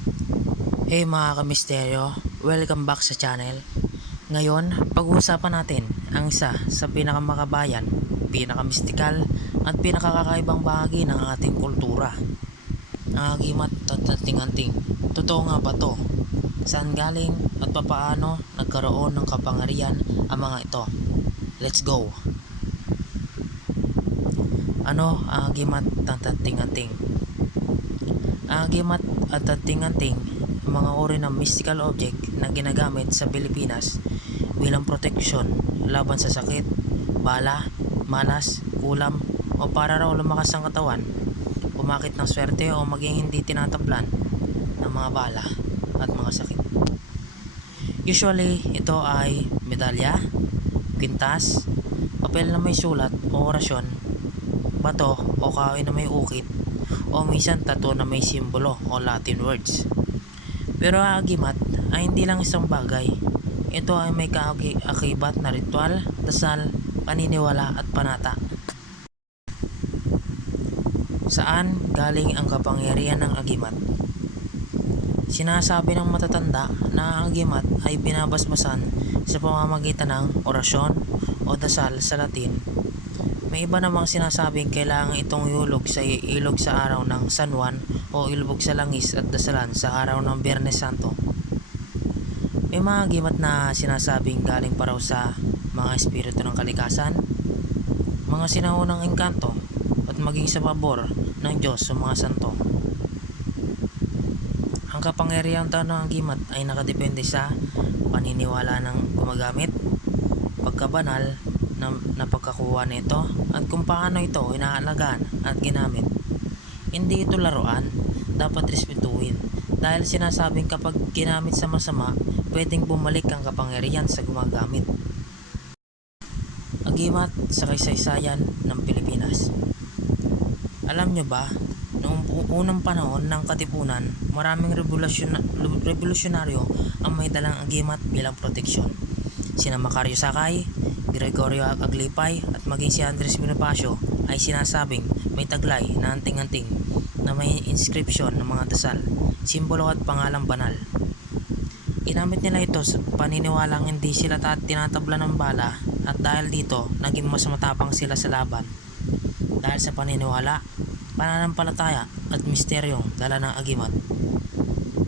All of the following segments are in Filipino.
Hey mga kamisteryo, welcome back sa channel. Ngayon, pag-uusapan natin ang isa sa pinakamakabayan, pinakamystikal at pinakakakaibang bahagi ng ating kultura. Ang agimat at anting-anting. Totoo nga ba to? Saan galing at papaano nagkaroon ng kapangyarihan ang mga ito? Let's go! Ano ang agimat at anting-anting? Ang agimat at anting-anting ang mga uri ng mystical object na ginagamit sa Pilipinas bilang proteksyon laban sa sakit, bala, malas, kulam o para raw lumakas ang katawan, umakit ng swerte o maging hindi tinatablan ng mga bala at mga sakit. Usually, ito ay medalya, pintas, papel na may sulat o orasyon, bato o kahoy na may ukit, o minsan tato na may simbolo o Latin words. Pero ang agimat ay hindi lang isang bagay. Ito ay may kaakibat na ritual, dasal, paniniwala at panata. Saan galing ang kapangyarihan ng agimat? Sinasabi ng matatanda na ang agimat ay binabasbasan sa pamamagitan ng orasyon o dasal sa Latin. May iba namang sinasabing kailangan itong iulog sa ilog sa araw ng San Juan o ilubog sa langis at dasalan sa araw ng Biyernes Santo. May mga agimat na sinasabing galing pa raw sa mga espiritu ng kalikasan, mga sinaunang engkanto at maging sa pabor ng Diyos sa mga santo. Ang kapangyarihan daw ng agimat ay nakadepende sa paniniwala ng gumagamit, pagkabanal na, na pagkakuha nito at kung paano ito inaalagaan at ginamit. Hindi ito laruan, dapat respetuhin dahil sinasabing kapag ginamit sa masama, pwedeng bumalik ang kapangyarihan sa gumagamit. Agimat sa kaysaysayan ng Pilipinas. Alam nyo ba, noong unang panahon ng katipunan, maraming revolusyon revolusyonaryo ang may dalang agimat bilang proteksyon. Sina Macario Sakay, Gregorio Aglipay at maging si Andres Bonifacio ay sinasabing may taglay na anting-anting na may inscription ng mga dasal, simbolo at pangalang banal. Ginamit nila ito sa paniniwalang hindi sila ta- tinatabla ng bala at dahil dito naging mas matapang sila sa laban. Dahil sa paniniwala, pananampalataya at misteryong dala ng agimat.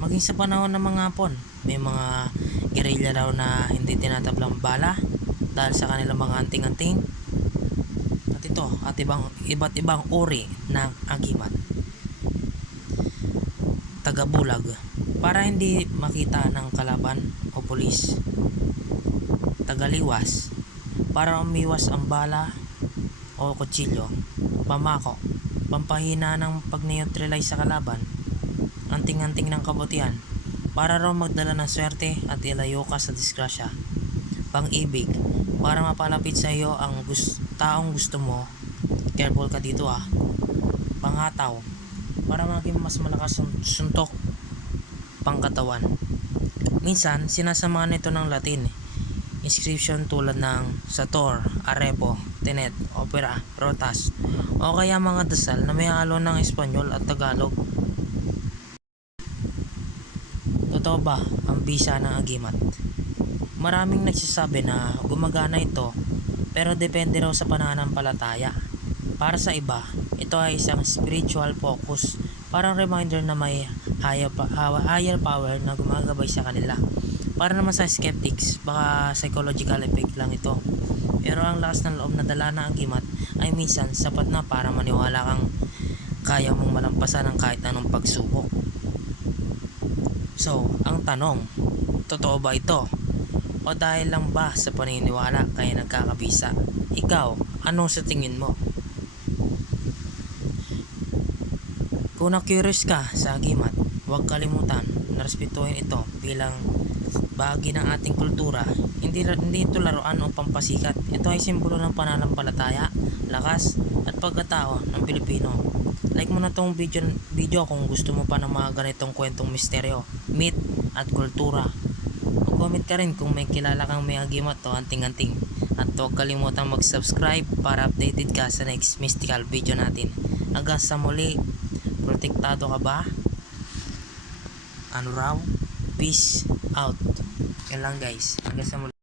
Maging sa panahon ng mga Hapon, may mga gerilya daw na hindi tinatablang bala dahil sa kanilang mga anting-anting. At ito, at ibang, iba't ibang uri ng agimat. Tagabulag para hindi makita ng kalaban o pulis. Tagaliwas para umiwas ang bala o kutsilyo. Pamako pampahina ng pag-neutralize sa kalaban. Anting-anting ng kabutihan para raw magdala ng swerte at ilayo ka sa disgrasya. Pang-ibig para mapalapit sa iyo ang gus- taong gusto mo. Careful ka dito ah. Pangataw para maging mas malakas ang suntok pangkatawan. Minsan, sinasamahan nito ng Latin. Inscription tulad ng Sator, Arepo, Tenet, Opera, Rotas, o kaya mga dasal na may halo ng Espanyol at Tagalog. Totoo ba ang bisa ng agimat? Maraming nagsasabi na gumagana ito pero depende raw sa pananampalataya. Para sa iba, ito ay isang spiritual focus, parang reminder na may higher, power na gumagabay sa kanila. Para naman sa skeptics, baka psychological effect lang ito. Pero ang lakas ng loob na dala ng agimat ay minsan sapat na para maniwala kang kaya mong malampasan ang kahit anong pagsubok. So, ang tanong, totoo ba ito? O dahil lang ba sa paniniwala kaya nagkakabisa? Ikaw, anong sa tingin mo? Kung na-curious ka sa agimat, huwag kalimutan na respetuhin ito bilang bahagi ng ating kultura. Hindi, hindi ito laruan o pampasikat. Ito ay simbolo ng pananampalataya, lakas, at pagkatao ng Pilipino. Like mo na tong video, video kung gusto mo pa ng mga ganitong kwentong misteryo, myth, at kultura. Mag-comment ka rin kung may kilala kang may agimat o anting-anting. At huwag kalimutang mag-subscribe para updated ka sa next mystical video natin. Hanggang sa muli, protektado ka ba? ano raw, peace out. Yan lang guys. Hanggang sa muli.